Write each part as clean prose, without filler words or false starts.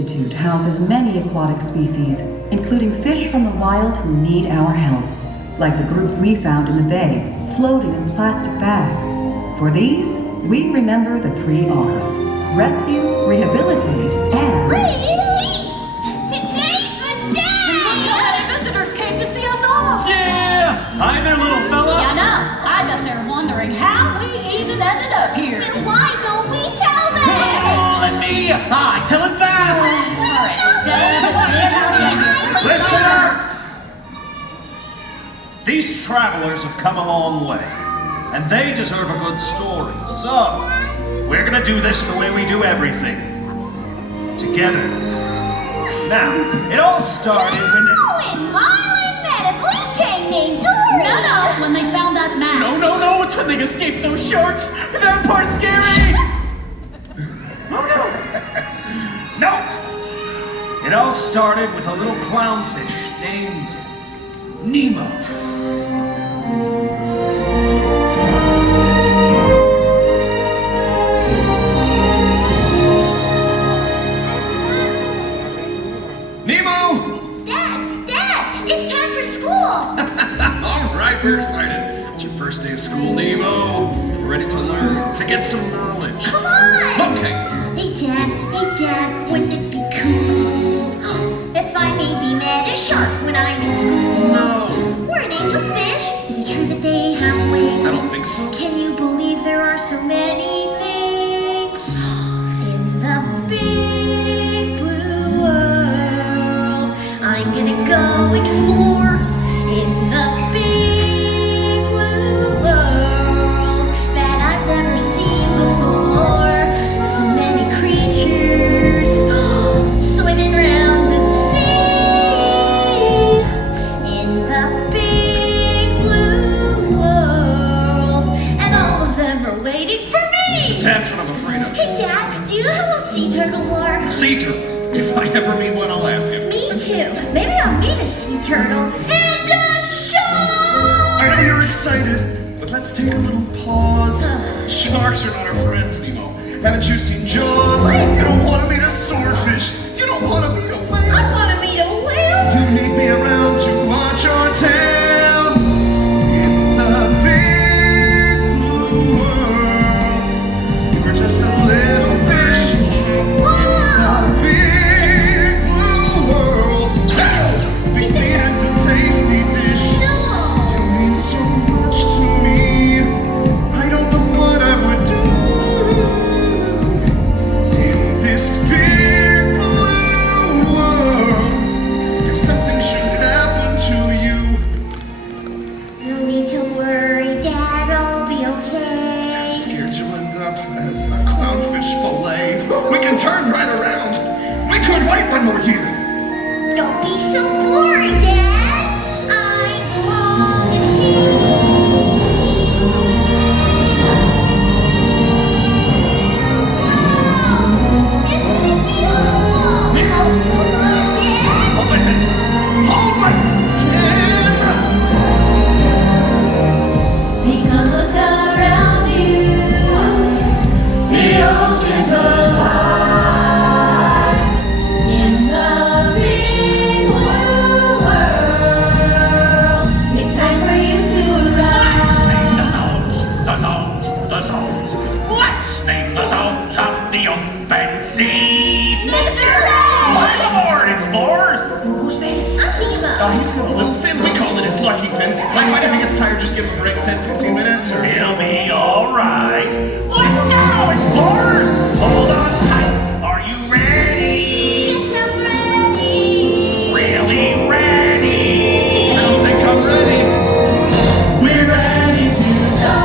Institute houses many aquatic species, including fish from the wild who need our help, like the group we found in the bay, floating in plastic bags. For these, we remember the 3 R's: rescue, rehabilitate, and... Reef! Today's the day! So many visitors came to see us off! Yeah! Hi there, little fella! Yeah, no, I bet they're wondering how we even ended up here. Then why don't we tell them? Oh, let me! Hi, tell it fast! Alright, Dad, Listener! These travelers have come a long way, and they deserve a good story. So, we're gonna do this the way we do everything. Together. Now, it all started when... Nemo and Marlin met a blue jay named Dory. No, when they found that mask. No, it's when they escaped those sharks! That part's scary! Oh no! Nope! It all started with a little clownfish named Nemo. Nemo! Dad, it's time for school. All right, we're excited. It's your first day of school, Nemo. We're ready to learn, to get some knowledge. Come on. Okay. Hey, Dad, wouldn't it be cool if I maybe met a shark when I'm in school? No. Or an angelfish? Is it true that they have wings? I don't think so. Can you believe there are so many things in the big blue world? I'm gonna go explore in the big blue world that I've never seen before. So many creatures swimming around the sea in the big blue world, and all of them are waiting for me. That's what I'm afraid of. Hey, Dad, do you know how old sea turtles are? Sea turtle. If I ever meet one, I'll ask him. Me too. Maybe I'll meet a sea turtle and a shark. I know you're excited, but let's take a little pause. Sharks are not our friends, Nemo. Haven't you seen Jaws? What? You don't want to meet a swordfish. You don't want to meet a whale. I want to meet a whale. You need me around to watch our tale in the big blue world. You were just a little fish in the big blue world. Be seen as a tasty dish. You mean so much to me. I don't know what I would do in this big blue world if something should happen to you. No need to worry, Dad. I'll be okay. Scared you'll end up as a clownfish fillet. We can turn right around. We could wait one more year. Don't be so boring, Dad. I belong in here. Wow, isn't it beautiful? Nemo! Come on, Dad. Hold my hand. Hold my hand. Take a look around you. The ocean's alive. In the big blue world, it's time for you to rise. The zones. Let's name the zones of the open sea. Mr. Ray! Aboard, explorers! Who's this? I'm Nemo. He's got a little fin. We call it his lucky fin. Like, if he gets tired, just give him a break 10-15 minutes, or... He'll be alright. Let's go, explorers! Hold on tight. Are you ready? Yes, I'm ready. Really ready? I don't think I'm ready. We're ready to go.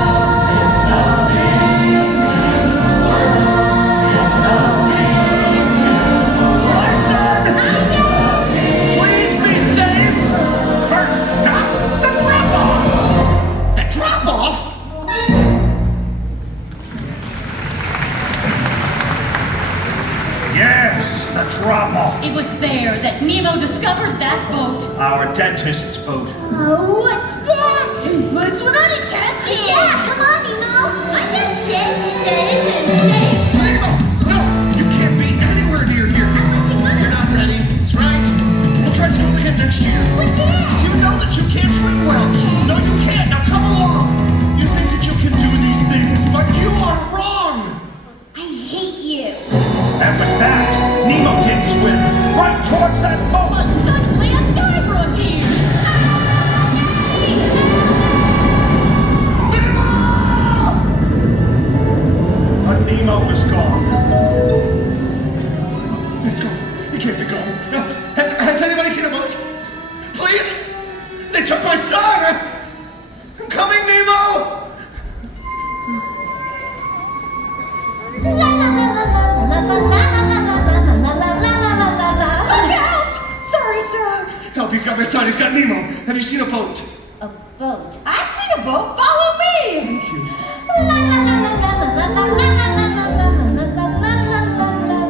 Larson! Please be safe! First stop, the drop-off. The drop-off? Yes, the drop-off. It was there that Nemo discovered that boat. Our dentist's boat. Oh, what's that? It's what I detected. Yeah, come on, Nemo. My dad said that it's unsafe. Nemo! No! You can't be anywhere near here! I They took my son! I'm coming, Nemo! La la la la la la la la la la la la la. Look out! Sorry, sir. Help, he's got my son, he's got Nemo. Have you seen a boat? A boat. I've seen a boat. Follow me. Thank you. La la la la la la la la la la la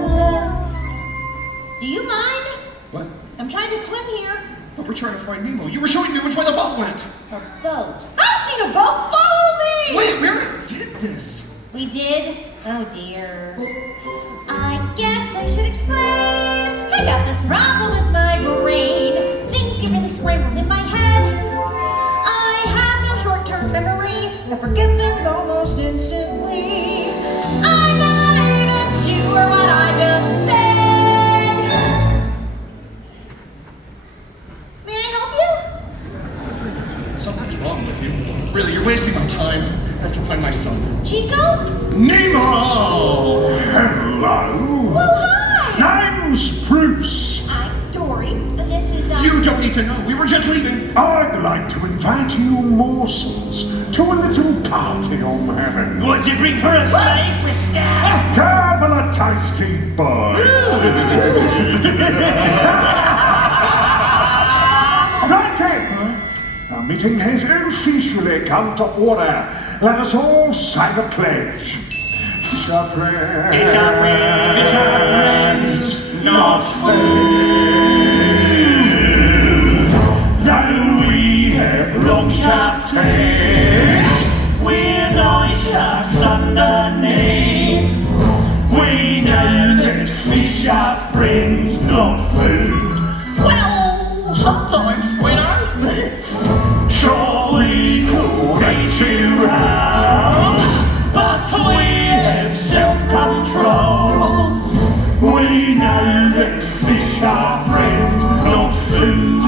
la. Do you mind? What? I'm trying to swim here. But we're trying to find Nemo. You were showing me which way the boat went. A boat. I've seen a boat. Follow me. Wait, we already did this. We did? Oh dear. I guess I should explain. I got this problem with my brain. Things get really scrambled in my head. I have no short-term memory. I forget things almost instantly. I'm not even sure what I just said. May I help you? Something's wrong with you. Really, you're wasting my time. I have to find my son. Chico? Nemo! Hello. Well, hi. Name's Bruce. I'm Dory, and this is, You don't need to know. We were just leaving. I'd like to invite you morsels to a little party I'm having. What'd you bring for us, mate? Come on a tasty boys. Right then, the meeting has officially come to order. Let us all say the pledge. Fish are friends. Fish are friends. Fish are friends. Not food. Though we have long sharp tails, we're nice sharks underneath. We know that fish are friends, not food. Well, sometimes we know. Sure, we could eat you out, but we have self-control. We know that fish are friends, not food.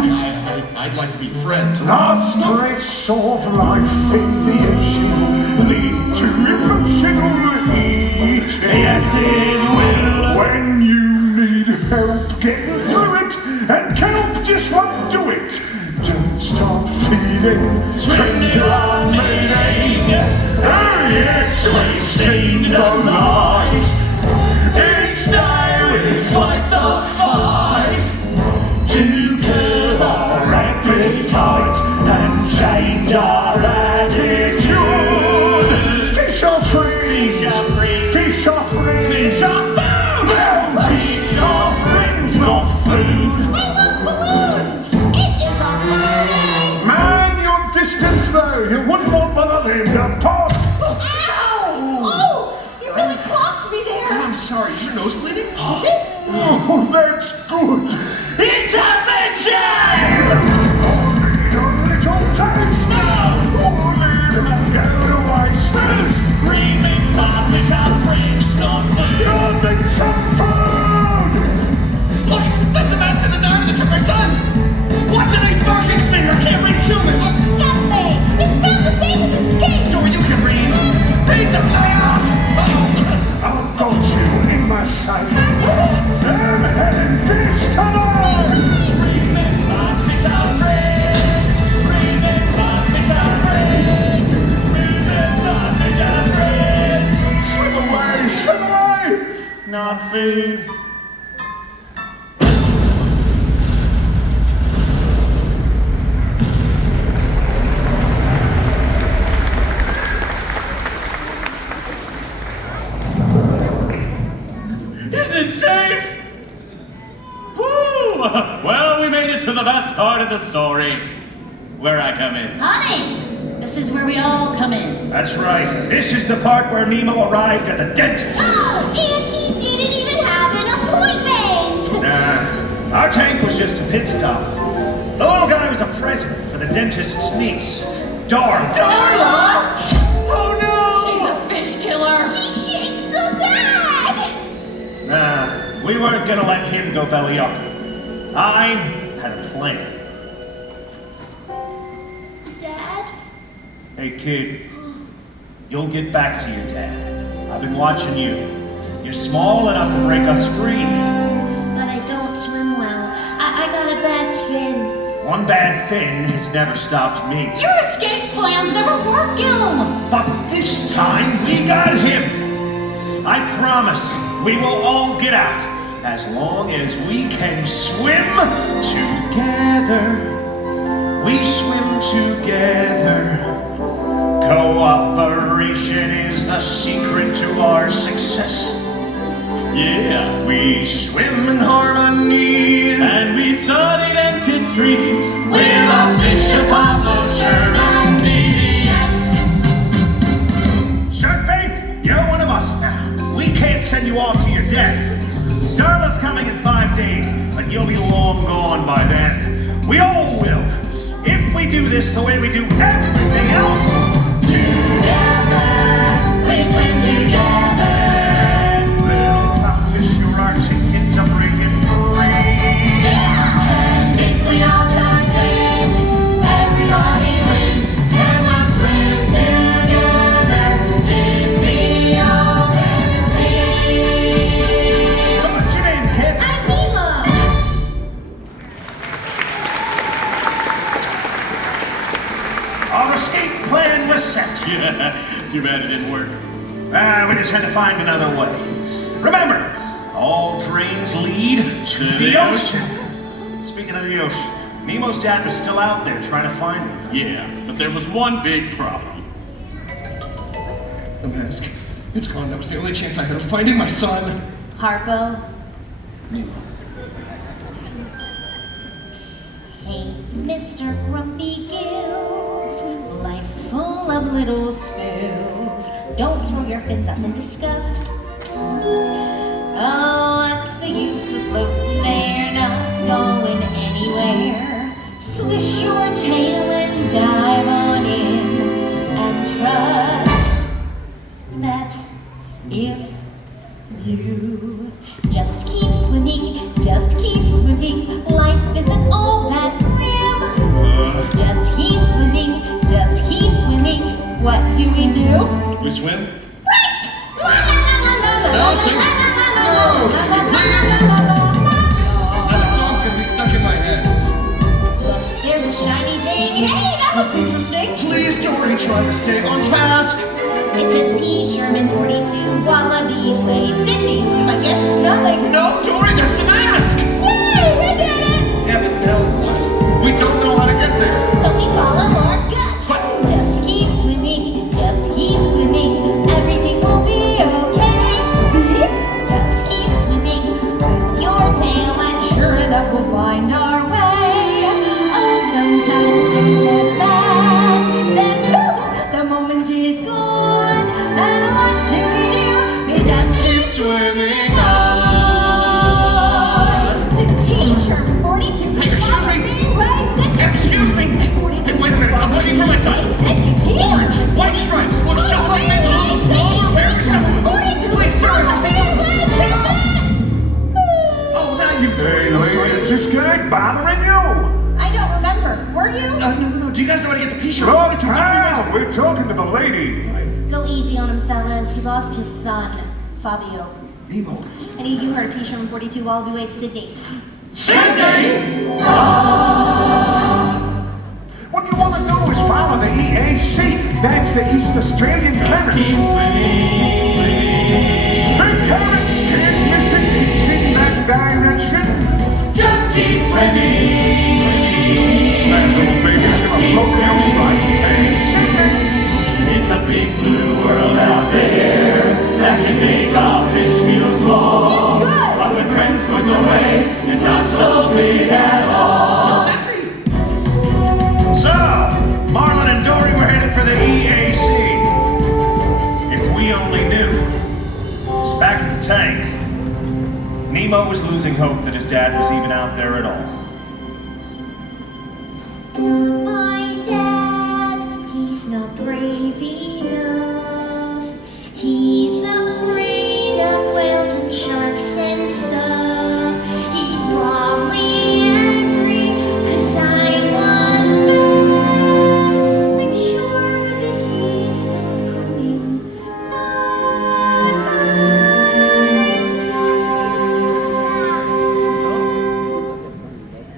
I'd like to be friends. The stress of life in the ocean lead to emotional eating. Yes, it will. When you need help getting through it, and help just won't do it. Don't stop feeding. Swim to our meeting. Oh yes, we've seen the light. Each day we fight the fight to curb our appetite and change our attitude. Fish are free. Fish are free. Fish are free. Fish are food. Fish are friends, not food. Hey, look, balloons! It is a party! Man your distance though. You wouldn't want one of them to pop. Ow! Oh, you really clocked me there! I'm sorry, is your nose bleeding? Oh, that's good. Intervention! Only a little taste. Only a little waste. Remember, fish are friends, not food. You'll need some food. Look, that's the mask of the diver that took my son! What do these markings mean? I can't read human! Escape! It's not the same as escape! Dory, you can read! Read the mask! I've got you in my sight. I'm having fish tonight. Remember, fish are friends. Remember, fish are friends. Remember, fish are friends. Swim away, not food. Is it safe? Woo! Well, we made it to the best part of the story. Where I come in. Honey, this is where we all come in. That's right. This is the part where Nemo arrived at the dentist. Oh, and he didn't even have an appointment! Nah, our tank was just a pit stop. The little guy was a present for the dentist's niece, Dory. Darla! Oh She's a fish killer. She shakes so bad! Nah, we weren't gonna let him go belly up. I had a plan. Dad? Hey kid, you'll get back to your dad. I've been watching you. You're small enough to break us free. But I don't swim well. I got a bad fin. One bad Finn has never stopped me. Your escape plans never work, Gilm. But this time we got him. I promise we will all get out as long as we can swim together. We swim together. Cooperation is the secret to our success. Yeah, we swim in harmony, and we study dentistry. We're the fish Apollo, Sherman, BDS. Sharkbait, you're one of us now. We can't send you off to your death. Darla's coming in 5 days, but you'll be long gone by then. We all will, if we do this the way we do everything else. Together, we swim together. Little clownfish, you're our ticket to breaking free. And if we all die this, everybody wins. And we'll swim together in the open sea. So what's your name, kid? I'm Nemo. Our escape plan was set. Yeah, too bad it didn't work. We just had to find another way. Remember, all drains lead to the ocean. Speaking of the ocean, Nemo's dad was still out there trying to find him. Yeah, but there was one big problem. The mask. It's gone. That was the only chance I had of finding my son. Harpo. Nemo. Hey, Mr. Grumpy Gills, life's full of little spills. Don't throw your fins up in disgust. Oh, what's the use of floating there, not going anywhere? Swish your tail and dive on in, and trust that if you just keep swimming, life isn't all that grim. Just keep swimming, what do we do? We swim? Right! La la la la la No, la sing it. la la la No, la sing la it, la please. la la la la. That song's gonna be stuck in my head. Look, there's a shiny thing. Hey, that looks interesting. Please, Dory, try to stay on task. It says P. Sherman 42, Wallaby Way, Sydney. I guess it's nothing. No, Dory, that's the mask. Yay, we did it! Yeah, but now what? We don't know how to get there. So we follow our gut. Just keep swimming, everything will be okay. See? Just keep swimming with your tail, and sure enough we'll find our way. Oh, sometimes things get bad, then poof, the moment is gone. And what do? We just keep swimming on. To P. Sherman 42, Hey, excuse me. Wallaby Way, Sydney. Excuse me. Hey, wait a minute. I'm looking for my son. Orange, white stripes, looks just like me, but a little smaller, very similar. Please, sir, I just need some. Oh, now you. Hey, lady, is this guy bothering you? I don't remember. Were you? No. Do you guys know how to get the P-shirt? Slow down. We're talking to the lady. Go easy on him, fellas. He lost his son, Fabio. Nemo. And you heard P. Sherman 42, Wallaby Way, Sydney. What you want to do is follow the EAC. That's the East Australian Current. Big current, can't miss it. It's in that direction. Just keep swimming. That little baby's gonna float down right and sing it. It's a big blue world out there that can make our fish feel small. But when friends put away, it's not so big at all. So, Marlin and Dory were headed for the EAC. If we only knew. It's back at the tank. Nemo was losing hope that his dad was even out there at all. My dad, he's not brave enough. He's afraid of whales and sharks and stuff. He's probably angry 'cause I was bad. I'm sure that he's not coming.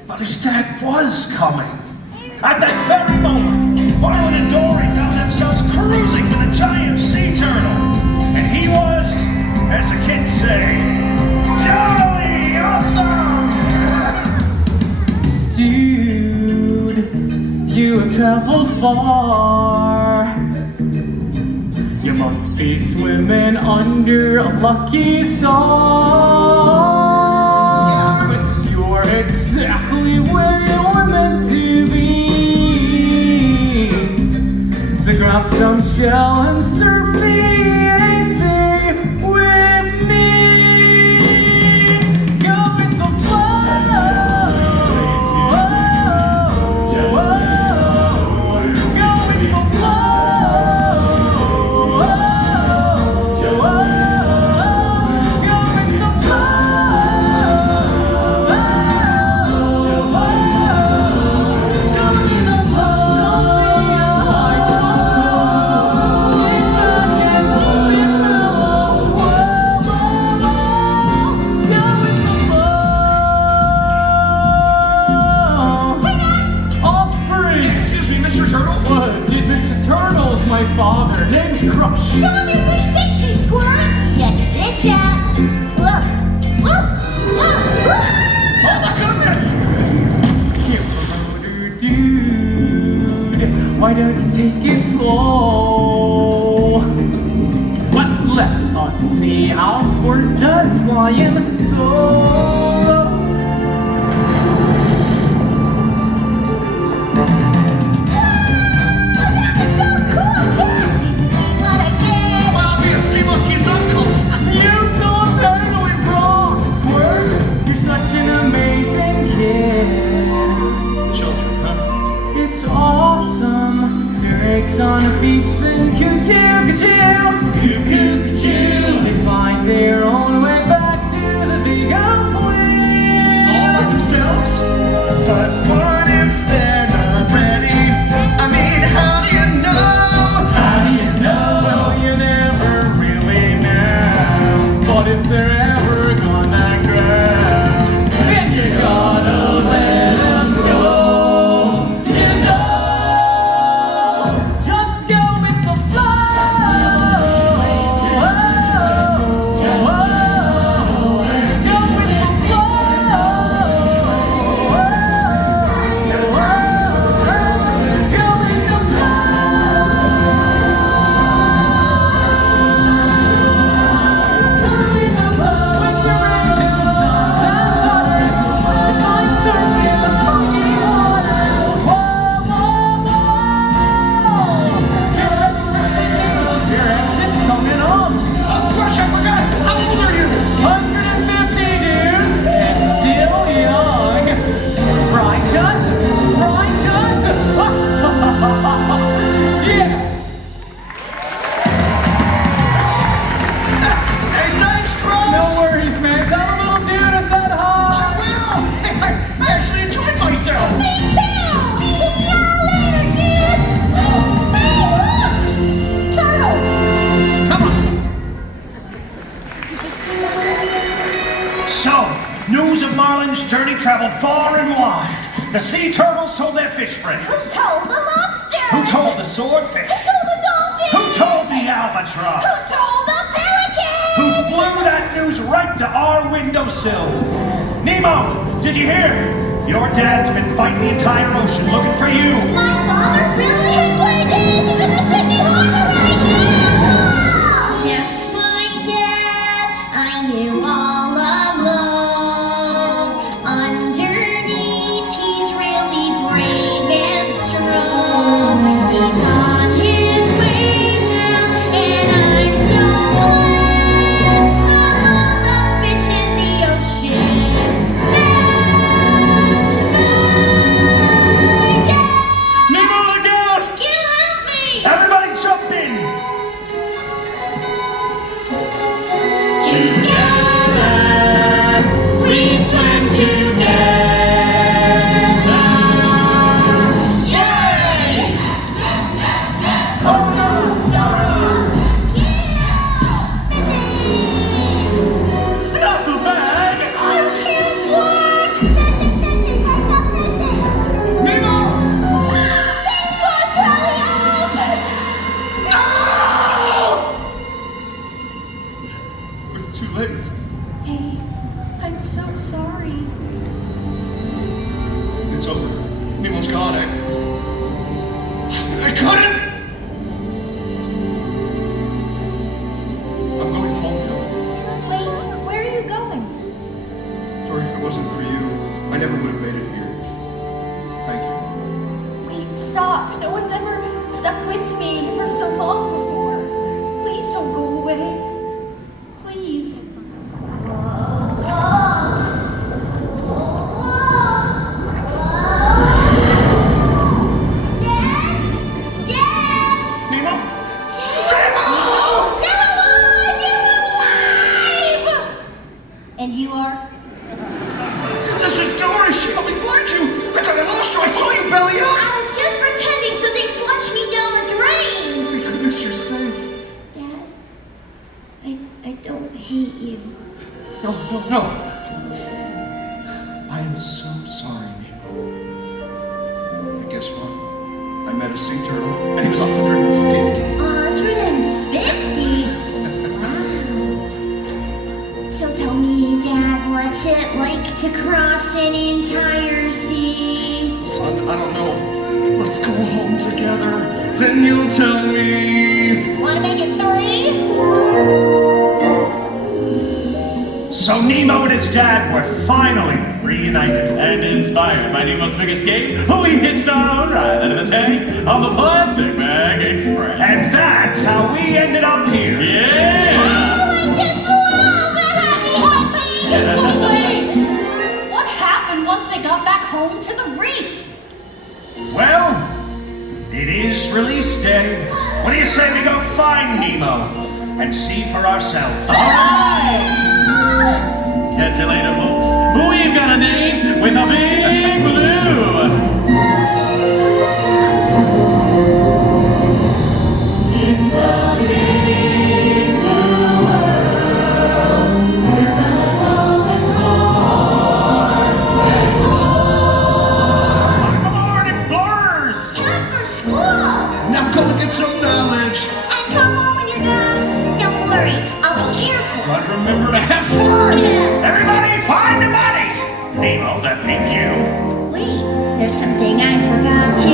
But his dad was coming. At that very moment, Marlin and Dory found themselves cruising with a giant sea turtle. And he was, as the kids say, totally awesome! Dude, you have traveled far. You must be swimming under a lucky star. Yeah, but you're exactly where you're meant to be. So grab some shell and surf the AC with me. Go with the flow. My father, name's Crush. Show me 360, squirt! Check this out. Look. Look. Look. Look. oh my goodness! Dude, why don't you take it slow? But let us see how Squirt does flying solo. On a beach, then coo-coo-ca-choo. They find their own way back to the big open. All by themselves? But what if they're not ready? I mean, how do you know? How do you know? Well, you never really know. But if they're ever gonna grow, then you gotta let them go. News of Marlin's journey traveled far and wide. The sea turtles told their fish friends. Who told the lobsters? Who told the swordfish? Who told the dolphins? Who told the albatross? Who told the parakeet? Who flew that news right to our windowsill? Nemo, did you hear? Your dad's been fighting the entire ocean looking for you. My father really headquarters is in the Sydney Harbor right now! That's my dad, I knew all along. Underneath, he's really brave and strong. He's on his way now, and I'm so glad. All the fish in the ocean. That's my dad! stop. No one's ever stuck with me for so long before. Please don't go away. Please. Nemo? You're alive! You're alive! And you are? This is Dory. She helped me find you. I thought I lost you. I saw you belly up. I was just pretending so they flush me down the drain. Thank goodness you're safe. Dad, I don't hate you. No, no, no. I am so sorry, Nemo. And guess what? I met a sea turtle, and he was 150. 150? Wow. So tell me, Dad, what's it like to cross an entire sea? Son, I don't know. Let's go home together. Then you'll tell me. Wanna make it 3? So Nemo and his dad were finally reunited. And inspired by Nemo's Big Escape, we hitched our own ride out of the tank on the Plastic Bag Express. And that's how we ended up here. Yeah! I just love a happy Wait! What happened once they got back home to the reef? Well, it is release day. What do you say we go find Nemo and see for ourselves? Catch you later, folks. We've got a date with a big blue. In the big blue world, we're gonna go explore. Come on, explorers! Time for school! Now go get some knowledge. And come home when you're done. Don't worry, I'll be careful. But remember to have fun. Everybody, find a body! Nemo, that means you. Wait, there's something I forgot to